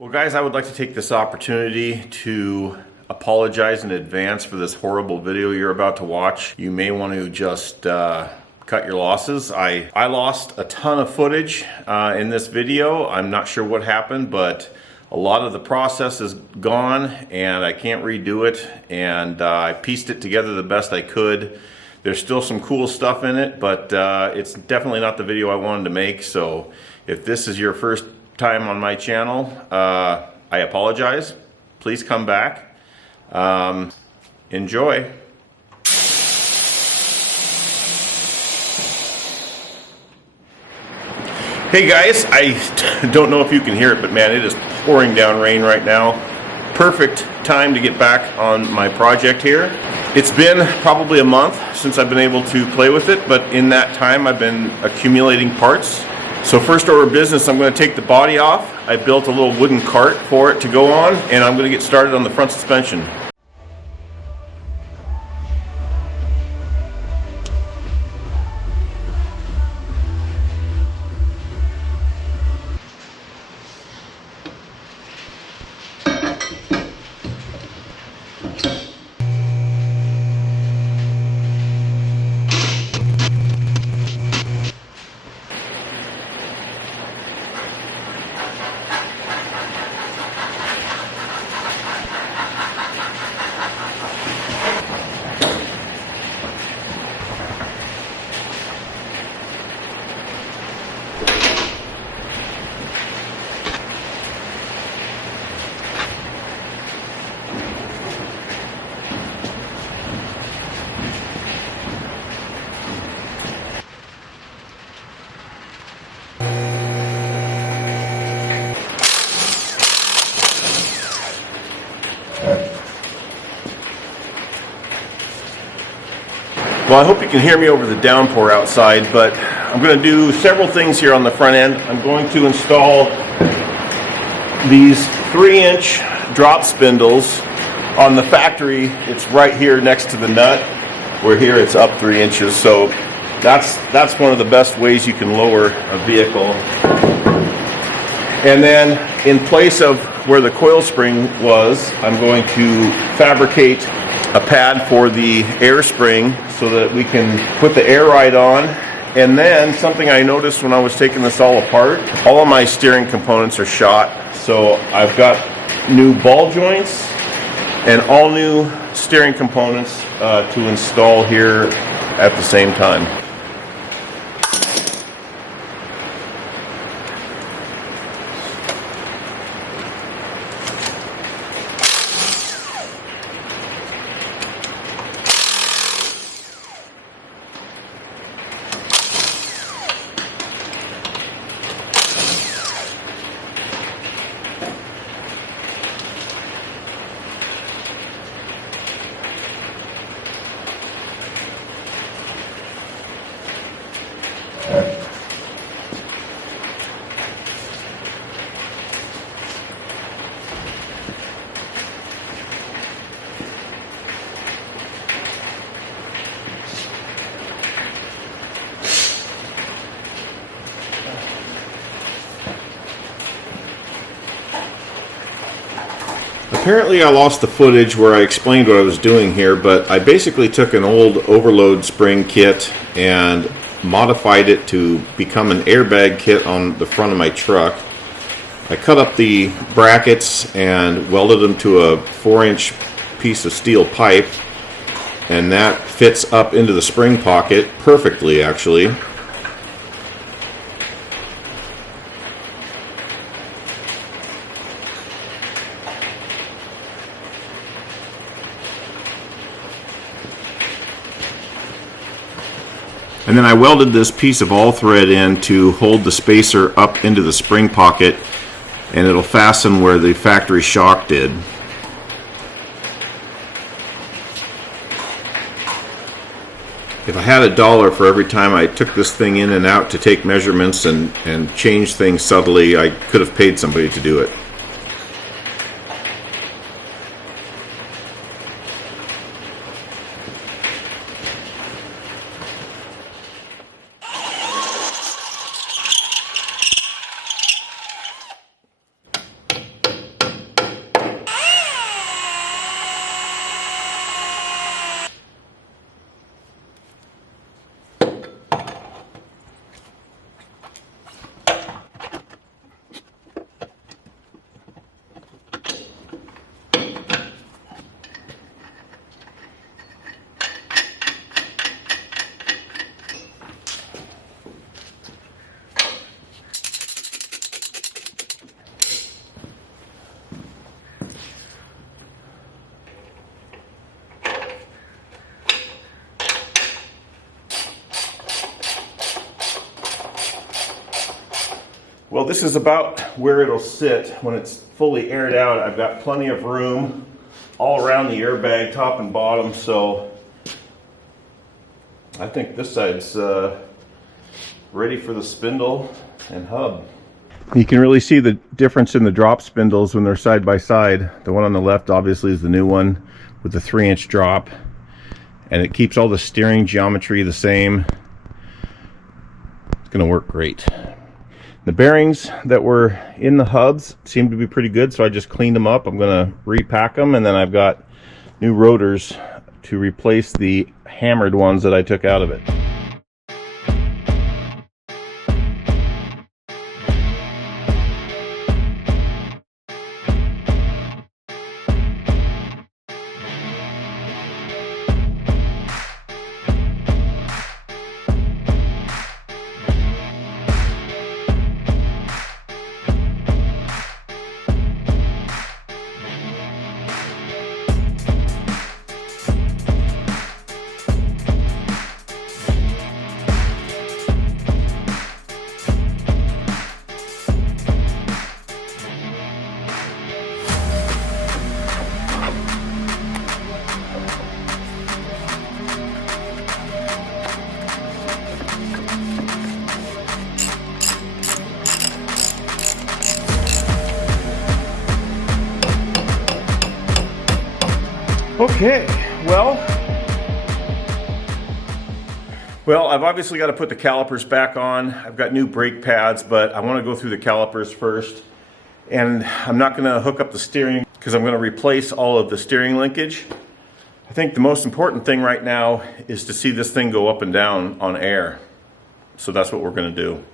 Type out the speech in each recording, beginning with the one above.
Well, guys, I would like to take this opportunity to apologize in advance for this horrible video you're about to watch. You may want to just cut your losses. I lost a ton of footage in this video. I'm not sure what happened, but a lot of the process is gone and I can't redo it, and I pieced it together the best I could. There's still some cool stuff in it, but it's definitely not the video I wanted to make. So if this is your first time on my channel, I apologize. Please come back. Enjoy. Hey guys, I don't know if you can hear it, but man, it is pouring down rain right now. Perfect time to get back on my project here. It's been probably a month since I've been able to play with it, but in that time I've been accumulating parts. So first order of business, I'm going to take the body off. I built a little wooden cart for it to go on, and I'm going to get started on the front suspension. Well, I hope you can hear me over the downpour outside, but I'm going to do several things here on the front end. I'm going to install these 3-inch drop spindles. On the factory, it's right here next to the nut, where here it's up 3 inches. So that's one of the best ways you can lower a vehicle. And then in place of where the coil spring was, I'm going to fabricate a pad for the air spring so that we can put the air ride on. And then something I noticed when I was taking this all apart, all of my steering components are shot. So I've got new ball joints and all new steering components to install here at the same time. Apparently I lost the footage where I explained what I was doing here, but I basically took an old overload spring kit and modified it to become an airbag kit on the front of my truck. I cut up the brackets and welded them to a 4-inch piece of steel pipe, and that fits up into the spring pocket perfectly, actually. And then I welded this piece of all thread in to hold the spacer up into the spring pocket, and it'll fasten where the factory shock did. If I had $1 for every time I took this thing in and out to take measurements and change things subtly, I could have paid somebody to do it. this is about where it'll sit when it's fully aired out. I've got plenty of room all around the airbag, top and bottom, so I think this side's ready for the spindle and hub. You can really see the difference in the drop spindles when they're side by side. The one on the left obviously is the new one with the 3-inch drop, and it keeps all the steering geometry the same. It's going to work great. The bearings that were in the hubs seem to be pretty good, so I just cleaned them up. I'm going to repack them, and then I've got new rotors to replace the hammered ones that I took out of it. Okay, well, I've obviously got to put the calipers back on. I've got new brake pads, but I want to go through the calipers first. And I'm not going to hook up the steering because I'm going to replace all of the steering linkage. I think the most important thing right now is to see this thing go up and down on air. So that's what we're going to do.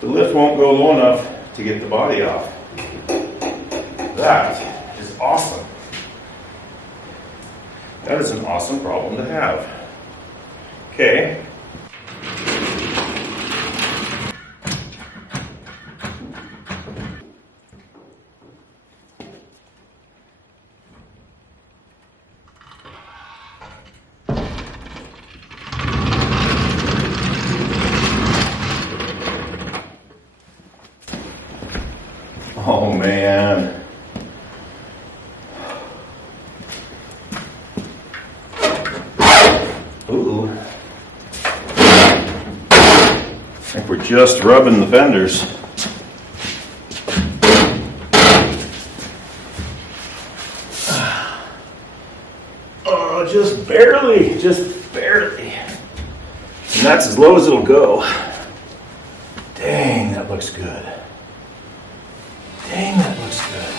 The lift won't go low enough to get the body off. That is awesome. That is an awesome problem to have. Okay. Oh man. Ooh. I think we're just rubbing the fenders. Oh, just barely, just barely. And that's as low as it'll go. Dang, that looks good. Dang, that looks good.